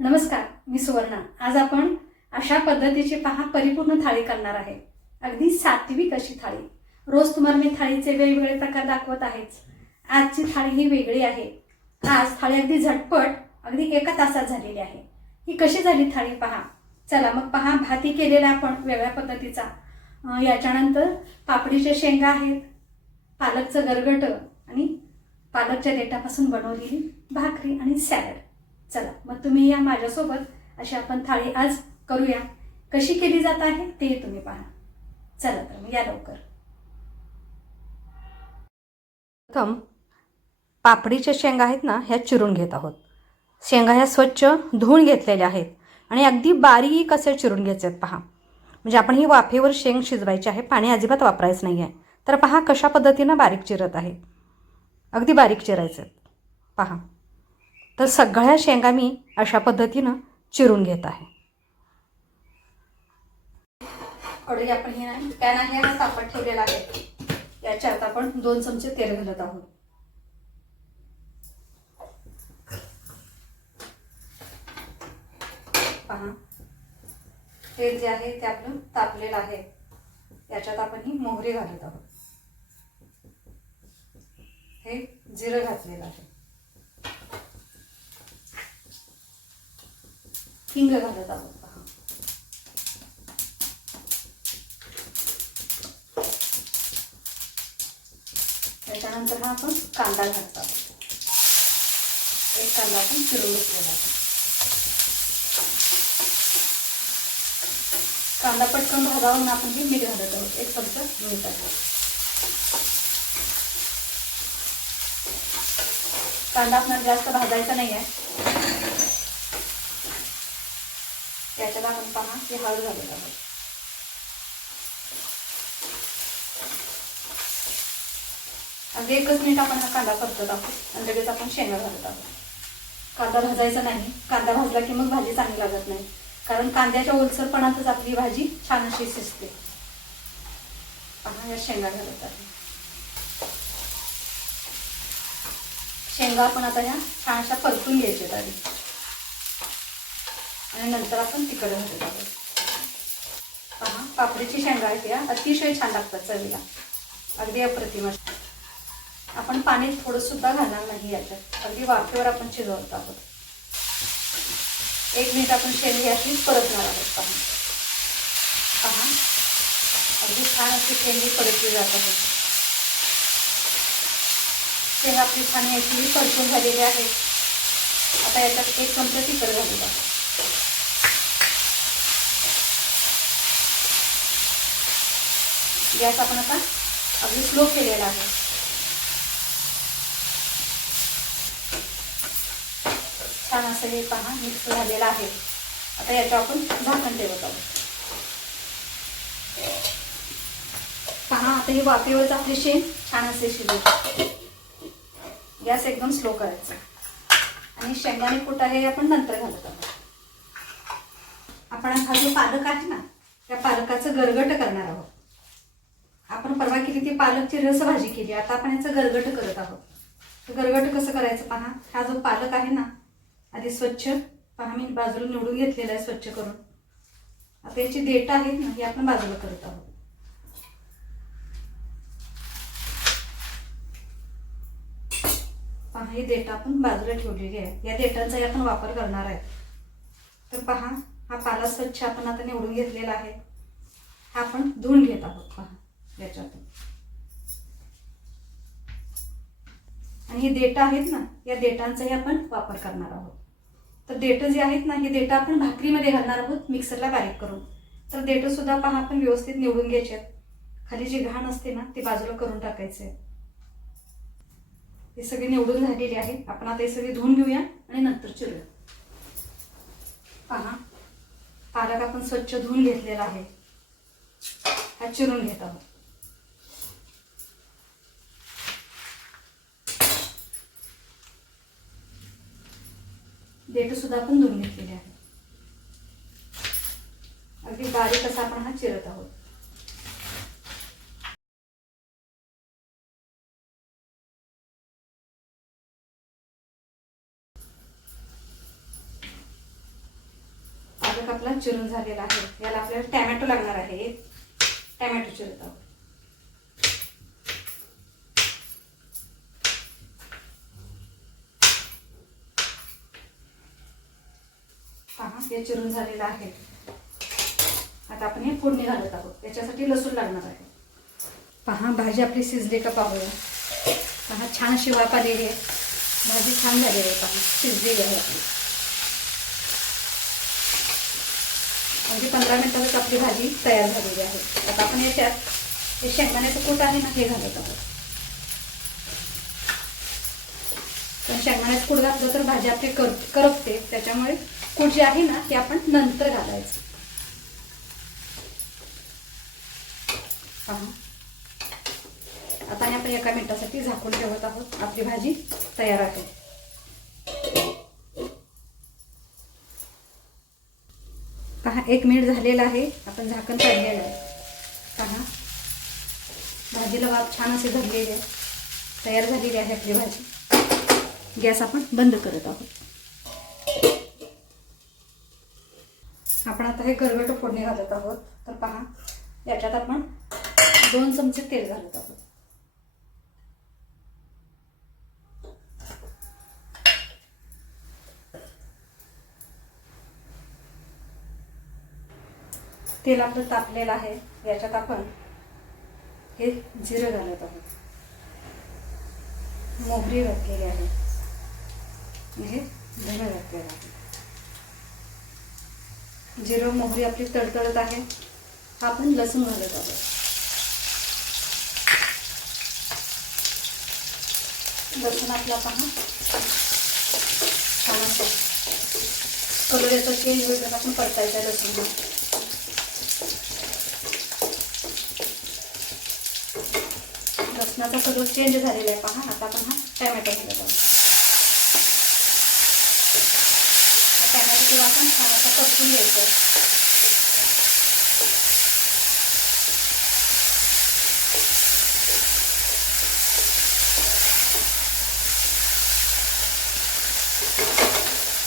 नमस्कार मी सुवर्णा. आज आपण अशा पद्धतीची पहा परिपूर्ण थाळी करणार आहे. अगदी सात्विक अशी थाळी. रोज तुम्हाला मी थाळीचे वेगवेगळे प्रकार दाखवत आहेच. आजची थाळी ही वेगळी आहे. आज थाळी अगदी झटपट अगदी एका तासात झालेली आहे. ही कशी झाली थाळी पहा. चला मग पहा भाती केलेला आपण वेगळ्या पद्धतीचा. याच्यानंतर पापडीच्या शेंगा आहेत पालकचं गरगट आणि पालकच्या देठापासून बनवलेली भाकरी आणि सॅलड. चला मग तुम्ही या माझ्यासोबत. अशी आपण थाळी आज करूया. कशी केली जात आहे ते तुम्ही पहा. चला तर मग या लवकर. प्रथम पापडीच्या शेंगा आहेत ना ह्या चिरून घेत आहोत. शेंगा ह्या स्वच्छ धुवून घेतलेल्या आहेत आणि अगदी बारीक असे चिरून घ्यायचे आहेत पहा. म्हणजे आपण ही वाफेवर शेंग शिजवायची आहे पाणी अजिबात वापरायचं नाही आहे तर पहा कशा पद्धतीनं बारीक चिरत आहे. अगदी बारीक चिरायचे आहेत पहा. तर सगळ्या शेंगा मी अशा पद्धतीनं चिरून घेत आहे. कढई आपण हे पॅन आहे हा तापत ठेवलेला आहे. याच्यात आपण दोन चमचे तेल घालत आहोत. पहा. तेल जे आहे ते आपलं तापलेलं आहे. याच्यात आपण ही मोहरी घालत आहोत. हे जिरं घातलेलं आहे. हिंग घालत आहोत. त्याच्यानंतर हा आपण कांदा घालत आहोत. एक कांदा आपण चिरून घेतलेला आहे. कांदा पटकन भाजावा आपण हे मीठ घालत आहोत. एक चमचा मीठ आहे कांदा आपल्याला जास्त भाजायचा नाही आहे त्याच्यात आपण पहा की हळद घालत आहोत अगदी एकच मिनिट आपण हा कांदा परतत आहोत. आणि लगेच आपण शेंगा घालत आहोत. कांदा भाजायचा नाही. कांदा भाजला की मग भाजी चांगली लागत नाही. कारण कांद्याच्या ओलसरपणातच आपली भाजी छान अशी शिजते. पहा या शेंगा घालत आहे शेंगा आपण आता ह्या छान अशा परतून घ्यायच्या आधी आणि नंतर आपण तिखट घालत आहोत पहा पापडीची शेंगा आहेत या. अतिशय छान लागतात चवीला. अगदी अप्रतिम आपण पाणी थोडंसुद्धा घालणार नाही याच्यात. अगदी वाफेवर आपण शिजवत आहोत. एक मिनिट आपण शेंगी अशी परतणार आहोत पहा. पहा. अगदी छान अशी शेंगी परतली जात आहे शेंग आपली छान याची परतून झालेली आहे. आता याच्यात एक चमचा तिखट घालूया गॅस आपण आता अगदी स्लो केलेला आहे. छान असं हे पहा मिक्स झालेलं आहे. आता याचं आपण झाकण ठेवत आहोत. पहा आता ही वाफेवरच आपली शेण छान असे शिजत गॅस एकदम स्लो करायचा. आणि शेंगाने कुटा आहे हे आपण नंतर घालत आहोत. आपण हा जो पालक आहे ना त्या पालकाचं गरगट करणार आहोत. आपण परवा केली ती पालकची रस भाजी केली. आता आपण याचं गरगट करत आहोत. तर गरगट कसं करायचं पहा हा जो पालक आहे ना आधी स्वच्छ पहा मी बाजूला निवडून घेतलेला आहे स्वच्छ करून. आता याची देठ आहेत ना ही आपण बाजूला करत आहोत. पहा ही देठ आपण बाजूला ठेवलेली आहे. या देटांचाही आपण वापर करणार आहे. तर पहा हा पाला स्वच्छ आपण आता निवडून घेतलेला आहे. हा आपण धुवून घेत आहोत पहा. याच्यातून आणि हे देटा आहेत ना या देटांचाही आपण वापर करणार आहोत. तर देठ जे आहेत ना हे देठ आपण भाकरीमध्ये घालणार आहोत मिक्सरला बारीक करून. तर देठ सुद्धा पहा आपण व्यवस्थित निवडून घ्यायचे आहेत. खाली जी घाण असते ना ते बाजूला करून टाकायचे हे सगळे निवडून झालेले आहे आपण आता हे सगळे धुवून घेऊया आणि नंतर चिरूया. पहा पालक आपण स्वच्छ धुवून घेतलेला आहे. हा चिरून घेत आहोत. देठसुद्धा आपण धुवून केले आहे अगदी बारीक असा आपण हा चिरत आहोत. पालक आपला चिरून झालेला आहे. याला आपल्याला टॅमॅटो लागणार आहे. टॅमॅटो चिरत आहोत. पहा चिरून झालेलं आहे. आता आपण हे फोडणी घालत आहोत. याच्यासाठी लसूण लागणार आहे. पहा भाजी आपली शिजली का पाहूया. पहा छान अशी वाफ आलेली आहे. भाजी छान झालेली आहे पहा. शिजलेली आहे आपली. म्हणजे पंधरा मिनिटातच आपली भाजी तयार झालेली आहे. आता आपण याच्यात हे शेंगदाण्याचं कूट आहे ना हे घालत आहोत. पण शेंगदाण्याचं कूट घातलं तर भाजी आपली कर करपते. त्याच्यामुळे कूट जे आहे ना ते आपण नंतर घालायचं. पहा. आता आणि आपण एका मिनिटासाठी झाकून ठेवत आहोत. आपली भाजी तयार आहे. पहा एक मिनिट झालेला आहे. आपण झाकण काढलेलं आहे. पहा. भाजीला वाफ छान असे धरलेले आहे. तयार झालेली आहे आपली भाजी. गॅस आपण बंद करत आहोत. आपण आता हे गरगट फोडणी घालत आहोत. तर पहा याच्यात आपण दोन चमचे तेल घालत आहोत. तेल आपलं तापलेलं आहे. याच्यात आपण हे जिरं घालत आहोत. मोहरी घातलेली आहे. हे धनं घातलेलं आहे. जिरं मोहरी आपली तडतडत आहे. हा आपण लसूण घालत आहोत. लसूण आपला पहा. छान कलर याचा चेंज होईल आपण परतायचा लसूण लसणाचा कलर चेंज झालेला आहे. पहा आता आपण हा टॅमॅटो घालत आहोत हा टॅमॅटो छान असं परतून घ्यायचं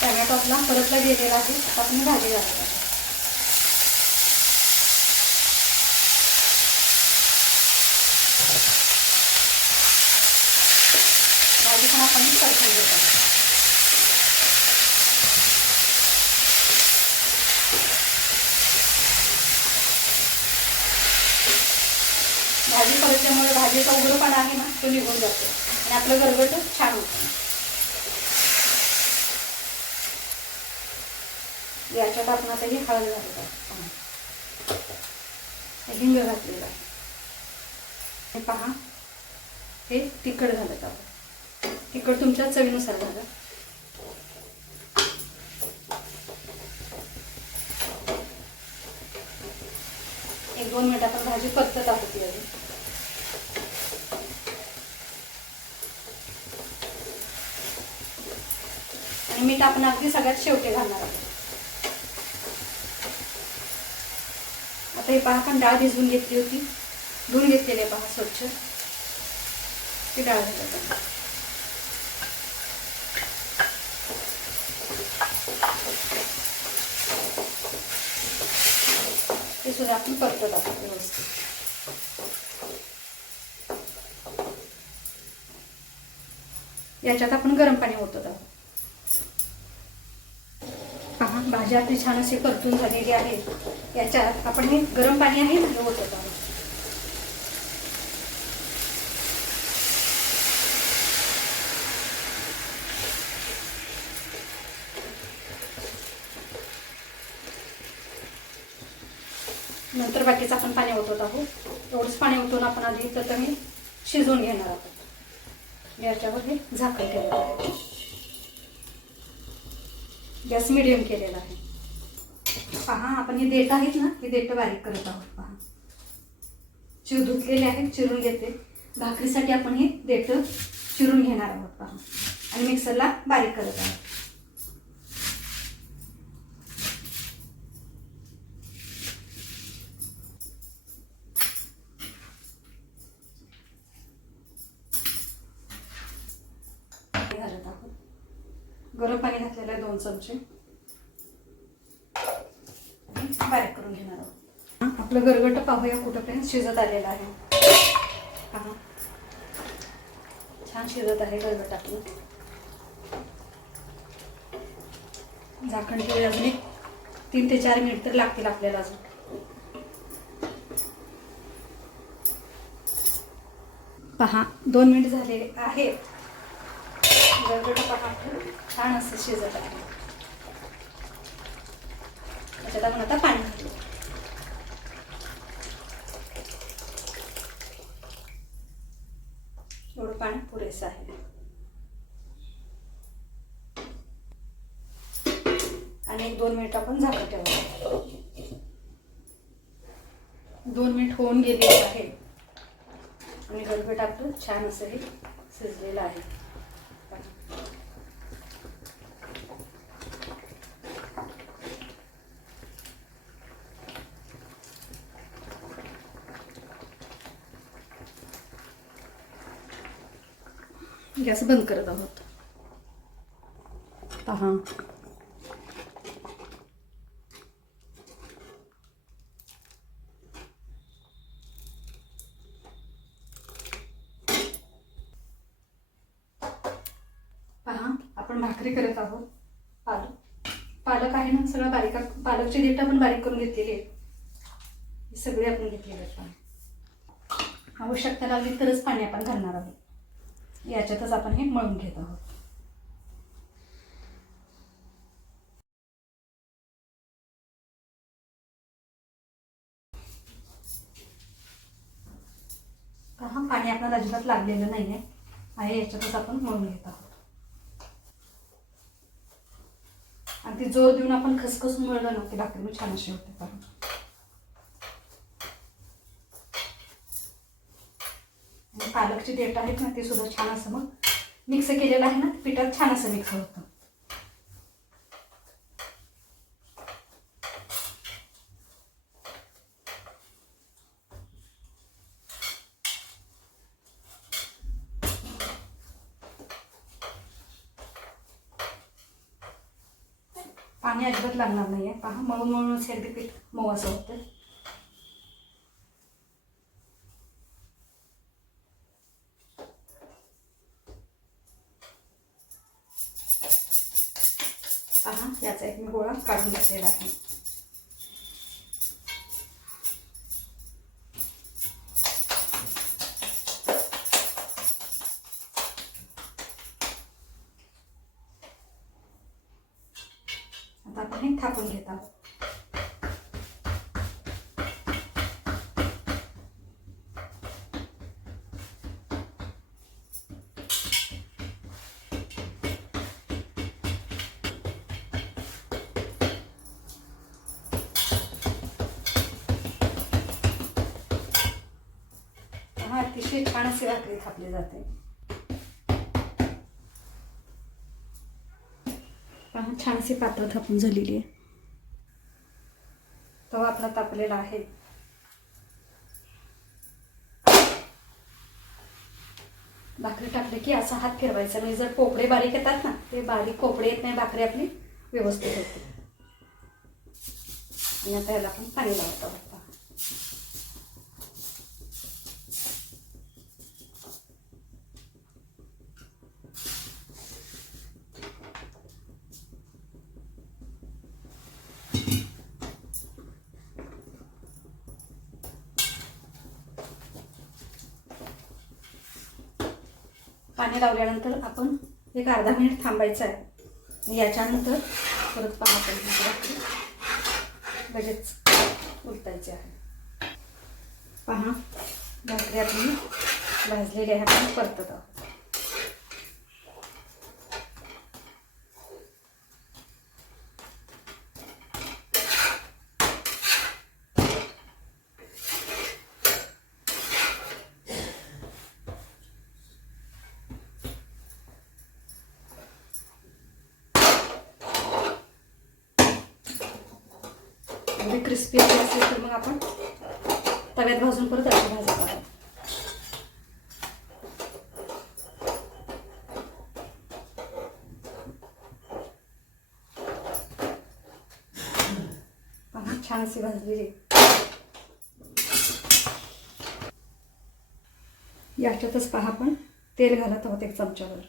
टमॅटो आपला परतला गेलेला आहे आता आपण भाजी घालत आहोत भाजी पण आपण परतून घेत आहोत भाजी परतल्यामुळे भाजीचा उघडपणा आहे ना तो निघून जातो. आणि आपलं गरगट छान होतं. याच्यात आपण हळद घालतात हिंग घातलेलं आहे. हे पहा. हे तिखट घालत आहोत तिखट तुमच्या चवीनुसार घाला एक दोन मिनिट आपण भाजी परतत आहोत आणि मीठ आपण अगदी सगळ्यात शेवटी घालणार आहोत. आता हे पहा आपण डाळ भिजवून घेतली होती. धुवून घेतलेली पहा स्वच्छ. ती डाळ घालत ते सुद्धा आपण परतत आहोत व्यवस्थित. याच्यात आपण गरम पाणी ओतत आहोत पहा भाजी आपली छान अशी परतून झालेली आहे याच्यात आपण हे गरम पाणी आहे ना हे ओतत आहोत नंतर बाकीचं आपण पाणी ओतत आहोत. एवढंच पाणी ओतून आपण आधी तर मी शिजवून घेणार आहोत. याच्यावर हे झाकण ठेवलं आहे गॅस मिडियम केलेला आहे. पहा आपण हे देठ आहेत ना हे देठ बारीक करत आहोत पहा. चिर धुतलेले आहेत चिरून घेते भाकरीसाठी आपण हे देठ चिरून घेणार आहोत पहा. आणि मिक्सरला बारीक करत आहोत. गरगट पाहूया कुठंपर्यंत शिजत आलेलं आहे. पहा. छान शिजत आहे गरगट आपलं झाकण ठेवूया अजून एक. तीन ते चार मिनिट तर लागतील आपल्याला अजून. पहा दोन मिनिट झालेले आहेत गरगट पहा. छान असं शिजत आहे. त्याच्यात आपण आता पाणी घालू एवढं पाणी पुरेसं आहे. आणि एक दोन मिनिट आपण झाकण ठेवू दोन मिनिट होऊन गेलेले आहे आणि गरगट आपलं छान असं हे शिजलेलं आहे. गॅस बंद करत आहोत. पहा. पहा आपण भाकरी करत आहोत. पालक. पालक आहे ना सगळं बारीक पालकची देठ आपण बारीक करून घेतलेली आहे. सगळे आपण घेतलेले आहेत. आवश्यकता लागली तरच पाणी आपण घालणार आहोत. याच्यातच आपण हे मळून घेत आहोत. हा पाणी आपल्याला अजिबात लागलेलं नाही आहे याच्यातच आपण मळून घेत आहोत. आणि ती जोर देऊन आपण खसखसून मळलं ना ती भाकरी मग छान अशी होते. कारण आणि देठ आहेत ना ते सुद्धा छान असं मग मिक्स केलेलं आहे ना पिठात छान असं मिक्स होतं. पाणी अजिबात लागणार नाही आहे पहा मळून मळून हे पीठ मऊ असं होतं हा अतिशय छान अशी भाकरी थापली जाते. पहा छान अशी पातळ थापून झालेली आहे. तवा आपला तापलेला आहे. भाकरी टाकली की असा हात फिरवायचा. म्हणजे जर पोपडे बारीक येतात ना ते बारीक पोपडे येत नाही भाकरी आपली व्यवस्थित होते. आणि आता याला आपण पाणी लावतो आहोत पहा. पाणी लावल्यानंतर आपण एक अर्धा मिनिट थांबायचं आहे. याच्यानंतर परत पहा लगेच उलटायचे आहे. पहा भाकरी आपली भाजलेली आहे आपण परतत आहोत अगदी क्रिस्पी असेल तर मग आपण तव्यात भाजून परत अशी भाजत पहा छान अशी भाजलेली. याच्यातच पहा आपण तेल घालत आहोत एक चमच्यावर.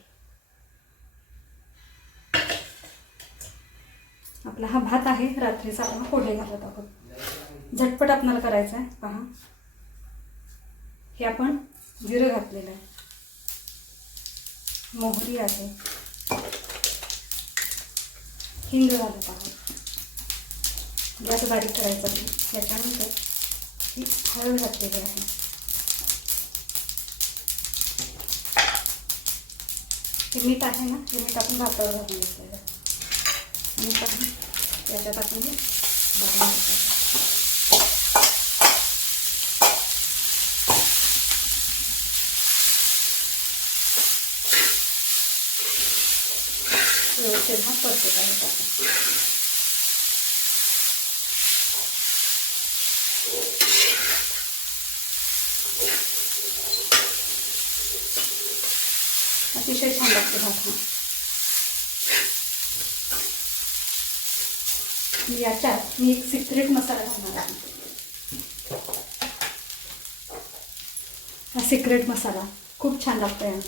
आपला हा भात आहे रात्रीचा आपण फोडणी घालत आहोत. झटपट आपणाला करायचं आहे. पहा. हे आपण जिरं घातलेलं आहे. मोहरी आहे. हिंग घालत आहे गॅस बारीक करायचा आहे. याच्यानंतर ही हळद घातलेली आहे. हे मीठ आहे ना? हे मीठ आपण भातावर घालून घेतलेलं आहे. आणि पहा याच्यात आपण हे व्यवस्थित हा परफेक्ट आहे त्याचा अतिशय छान लागते भात. हा याच्यात मी एक सिक्रेट मसाला घालणार आहे. हा सिक्रेट मसाला खूप छान लागतो या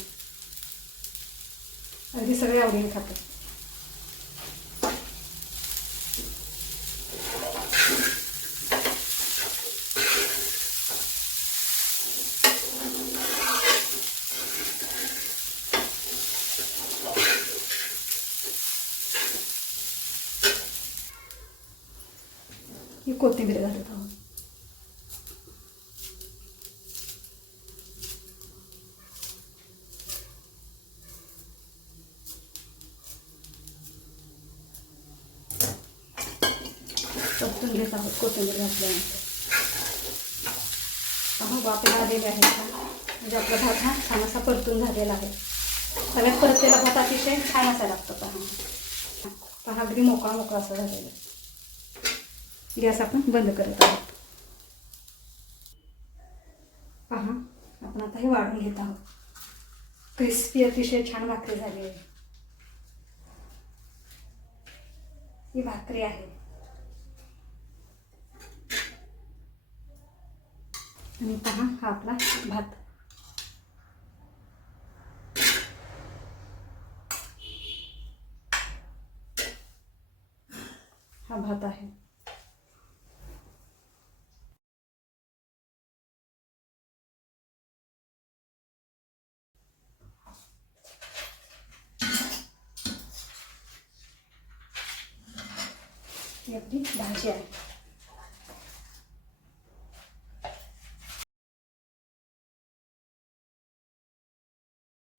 अगदी सगळे आवडीने खातात. मी कोथिंबीर घालत आहोत. परतून घेत आहोत कोथिंबीर घातल्यानंतर. पहा वापला आलेले आहेत का म्हणजे आपला भात हा छान असा परतून झालेला आहे. सगळ्यात परतलेला भात अतिशय छान असा लागतो पहा. पहा अगदी मोकळा मोकळा असा झालेला आहे. गॅस आपण बंद करत आहोत. पहा आपण आता हे वाढून घेत आहोत. क्रिस्पी अतिशय छान भाकरी झाली आहे. ही भाकरी आहे. आणि पहा हा आपला भात. हा भात आहे. ही आपली भाजी आहे.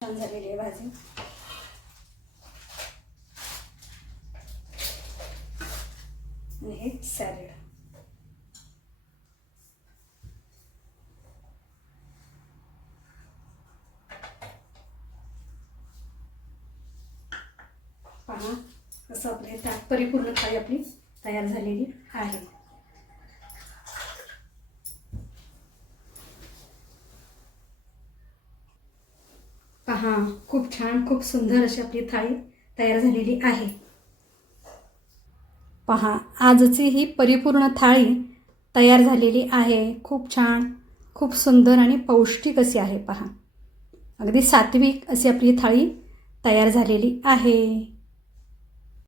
छान झालेली आहे भाजी. आणि हे सॅलेड पहा असं आपलं हे परिपूर्ण थाळी आपली तयार झालेली आहे. पहा खूप छान खूप सुंदर अशी आपली थाळी तयार झालेली आहे. पहा आजची ही परिपूर्ण थाळी तयार झालेली आहे. खूप छान खूप सुंदर आणि पौष्टिक अशी आहे पहा. अगदी सात्विक अशी आपली थाळी तयार झालेली आहे.